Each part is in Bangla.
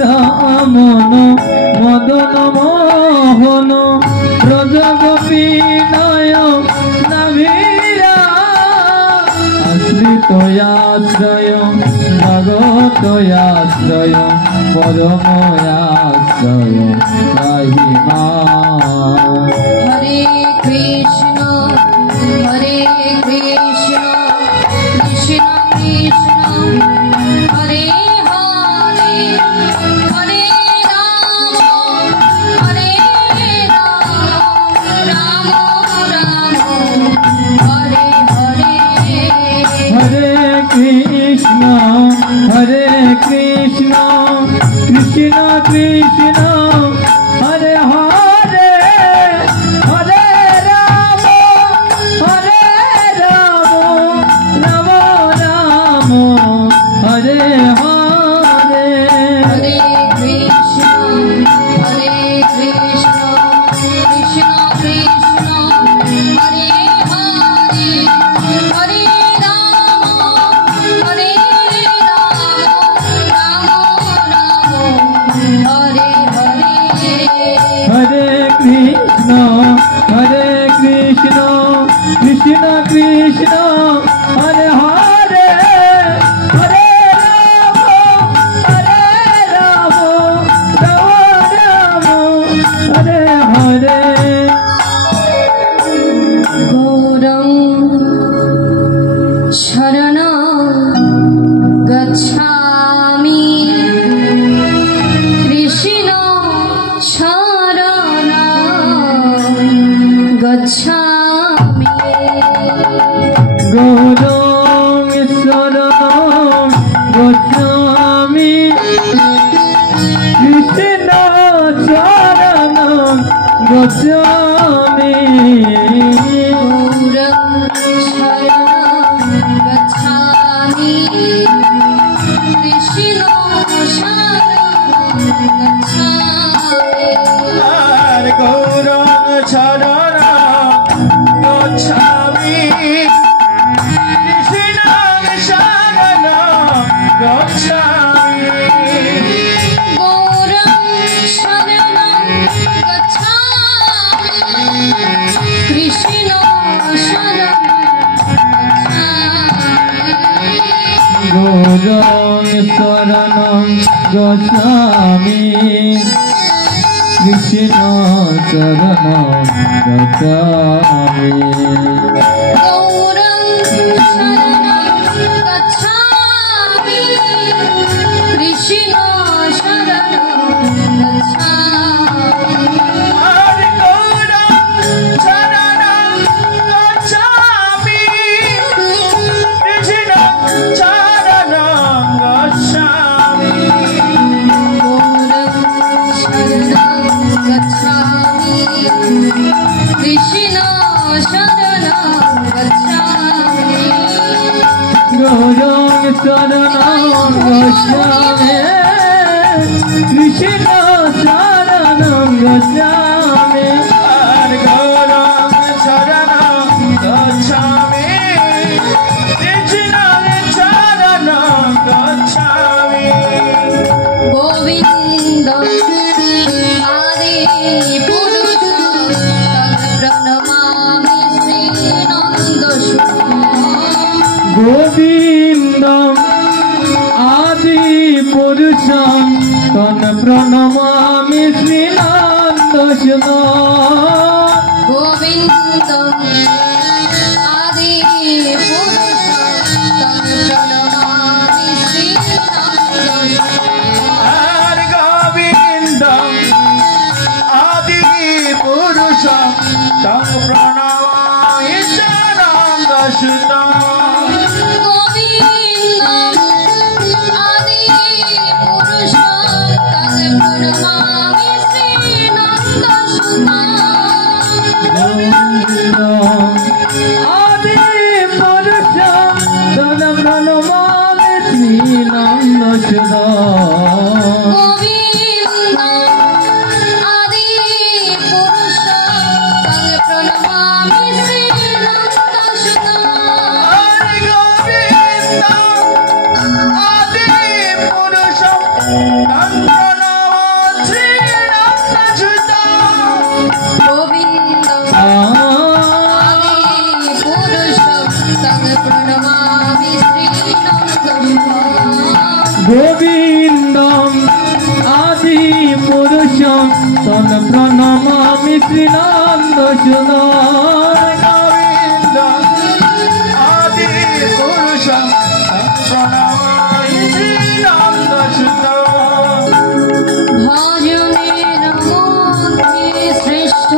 রামন মদন মোহন ব্রজ গোপী নয় নাভিরা আশ্রিত আশ্রয় ভগত আশ্রয় পরম আশ্রয় মহিমা। হরে কৃষ্ণ কৃষ্ণ কৃষ্ণ হরে হরে হরে রাম হরে রাম রাম রাম হরে হরে। হরে কৃষ্ণ কৃষ্ণ কৃষ্ণ হরে হরে হরে রাম রাম রাম হরে হরে। হরে কৃষ্ণ কৃষ্ণ কৃষ্ণ হরে হরে হরে রাম রাম রাম হরে হরে। হরে কৃষ্ণ কৃষ্ণ কৃষ্ণ হরে হরে হরে রাম রাম হরে হরে। গৌরং শরণং গচ্ছামি কৃষ্ণ শরণং গচ্ছামি। গৌরং শরণং গচ্ছামি কৃষ্ণ শরণং গচ্ছামি। গৌরং শরণং গচ্ছামি কৃষ্ণ শরণং গচ্ছামি। গৌরং শরণং গচ্ছামি কৃষ্ণ শরণং গচ্ছামি। গৌরং শরণং গচ্ছামি কৃষ্ণ শরণং গচ্ছামি। গৌরং শরণং গচ্ছামি কৃষ্ণ শরণং গচ্ছামি। গৌরং শরণং গচ্ছামি কৃষ্ণ শরণং গচ্ছামি। গৌরং শরণং গচ্ছামি কৃষ্ণ শরণং গচ্ছামি। গৌরং শরণং গচ্ছামি কৃষ্ণ শরণং গচ্ছামি। গৌরং শরণং গচ্ছামি কৃষ্ণ শরণং গচ্ছামি। গৌরং শরণং গচ্ছামি কৃষ্ণ শরণং গচ্ছামি। গোবিন্দ আদি পুরুষ প্রণমামি শ্রীনন্দ গোবিন্দ আদি পুরুষং তন প্রণমামি শ্রীনন্দ সুত। গোবিন্দ আদি পুরুষ প্রণমামি শ্রীনন্দ আর গোবিন্দ আদি পুরুষং তং প্রণমামি শ্রীনন্দ সুত। গোবিন্দ আদি পুরুষ প্রণমামি শ্রীনন্দ সুত। গোবিন্দ আদি পুরুষং তং প্রণমামি শ্রীনন্দ সুত। গোবিন্দ আদি পুরুষ প্রণমামি গোবিন্দম আদি পুরুষম তন প্রণমামি শ্রীনন্দ সুন্দর গোবিন্দম আদি পুরুষম প্রণমামি শ্রীনন্দ সুন্দর ভজনের মধ্যে শ্রেষ্ঠ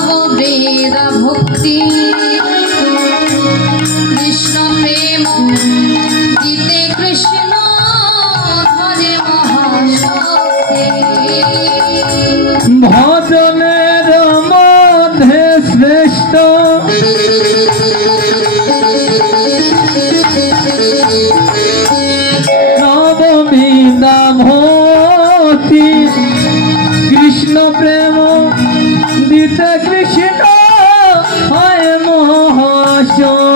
নববেদ ভক্তি কৃষ্ণ প্রেম গীতে কৃষ্ণ হরে মহাশক্তি ভজনের মধ্যে শ্রেষ্ঠ নববিদা ভক্তি কৃষ্ণ প্রেম দিতে কৃষ্ণ হয় মহাশক্তি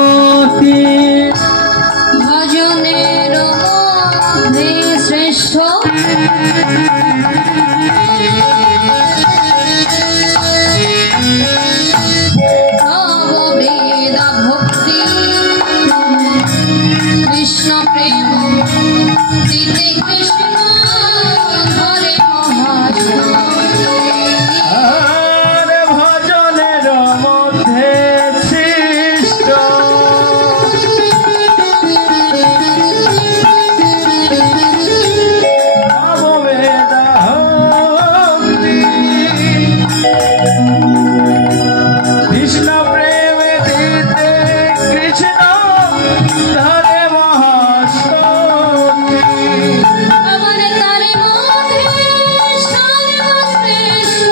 ভজনের মধ্যে শ্রেষ্ঠ নববেদ ভক্তি কৃষ্ণ প্রেম দিতে কৃষ্ণ হরে মহাশক্তি আর ভজনের মধ্যে সৃষ্ট নববেদ ভক্তি কৃষ্ণ প্রেম দিতে কৃষ্ণ ধরে মহাশক্তি আমার তারে মধ্যে সর্বশ্রেষ্ঠ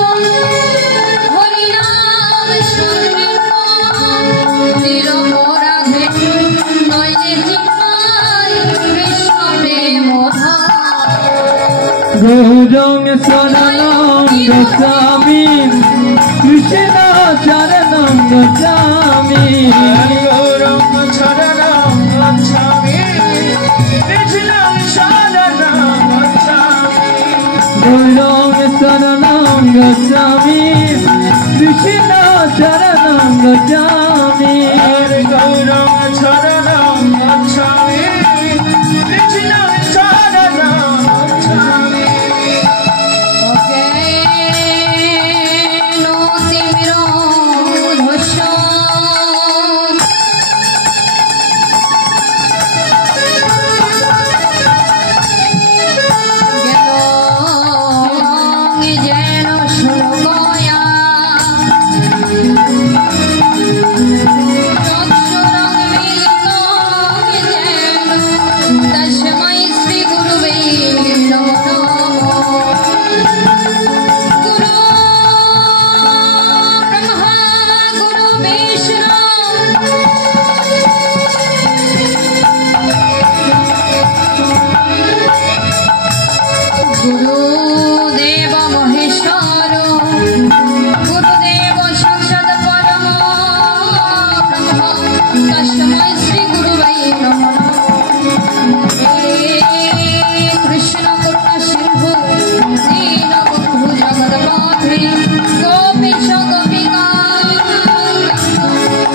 হরিনাম সংকীর্তন নিরপরাধে নয়নে চিন্তায় কৃষ্ণ প্রেম গৌরং শরণং গচ্ছামি কৃষ্ণ চরণং গচ্ছামি গৌরং শরণং গচ্ছামি কৃষ্ণং শরণং গচ্ছামি গৌরং শরণং গচ্ছামি কৃষ্ণ চরণং গচ্ছামি গৌরং শরণং গচ্ছামি কৃষ্ণং শরণং গচ্ছামি যেন শুনয়া তস্मै শ্রী গুরুবে নমঃ গুরু ব্রহ্মা গুরু বিষ্ণু গুরুদেব মহেশ্বর গুরুদেব সাক্ষাৎ পরম ব্রহ্ম তস্मै শ্রী গুরুবে নমঃ কৃষ্ণ করুণা সিন্ধু দীনবন্ধু জগৎপথে গোপীশ গোপিকা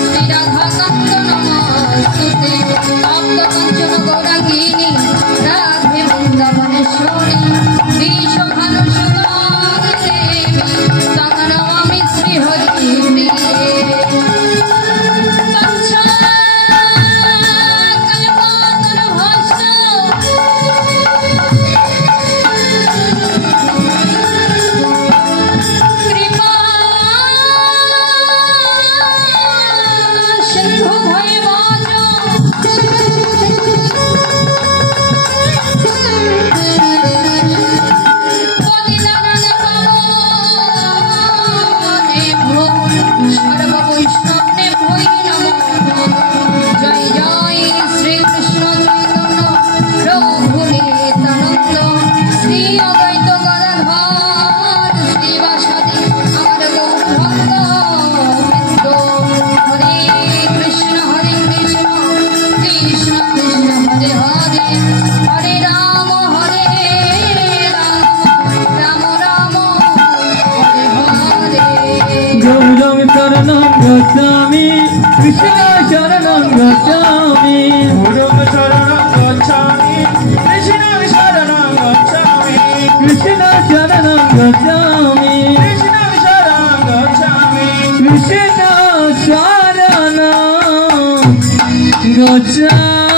শ্রী রাধাকান্ত নমস্তুতে তপ্ত কাঞ্চন গৌরাঙ্গিনী রাধে বৃন্দাবনেশ্বরী বিশ্বভানুসুতা দেবী তং নমামি শ্রী হরি প্রিয়ে शरणं गच्छामि गुरुं शरणं गच्छामि कृष्ण शरणं गच्छामि कृष्ण शरणं गच्छामि कृष्ण शरणं गच्छामि कृष्ण शरणं गच्छामि